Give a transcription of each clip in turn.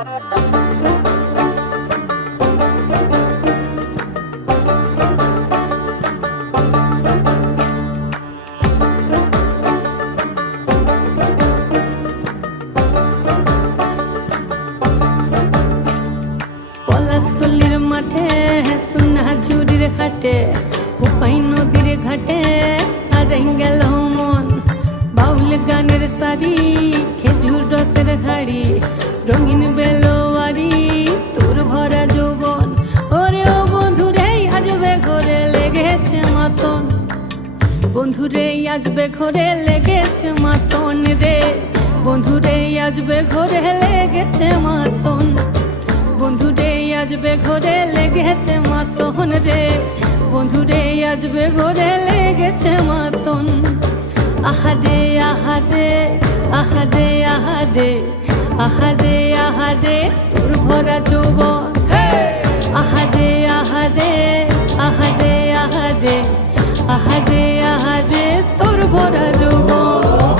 পলাশতলির মাঠে সোনা ঝুরির ঘাটে কোপাই নদীর ঘাটে হারাই গেল মন বাউল গানের শাড়ি খেজুর রসের হাড়ি রঙিন বেলোয়ারি তোর ভরা যৌবন ওরে ও বন্ধুরে আজবে ঘরে লেগেছে মাতন বন্ধুরে আজবে ঘরে লেগেছে মাতন রে বন্ধুরে আজবে ঘরে লেগেছে মাতন বন্ধুরে আজবে ঘরে লেগেছে মাতন রে বন্ধুরে আজবে ঘরে লেগেছে মাতন আহারে আহারে আহারে আহারে আহারে আহারে তোর ভরা যৌবন আহারে আহারে আহারে আহারে আহারে আহারে তোর ভরা যৌবন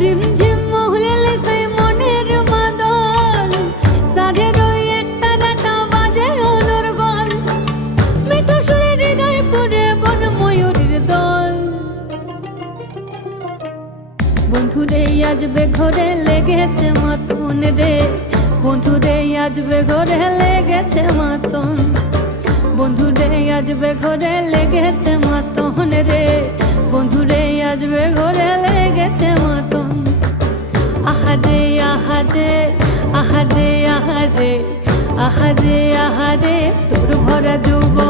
রিমঝিম মহলে সেই মনের মাদল সাধের একটা ডাটা বাজে অনর্গল মিঠো সুরে হৃদয় পুরে বন ময়ূরীর দল বন্ধুরে আজবে ঘরে লেগেছে মাতন রে বন্ধুরে আজবে ঘরে লেগেছে মাতন বন্ধুরে আজবে ঘরে লেগেছে মাতন রে বন্ধুরে আজবে ঘরে লেগেছে মাতন আহারে আহারে আহারে আহারে আহারে আহারে তোর ভরা যৌবন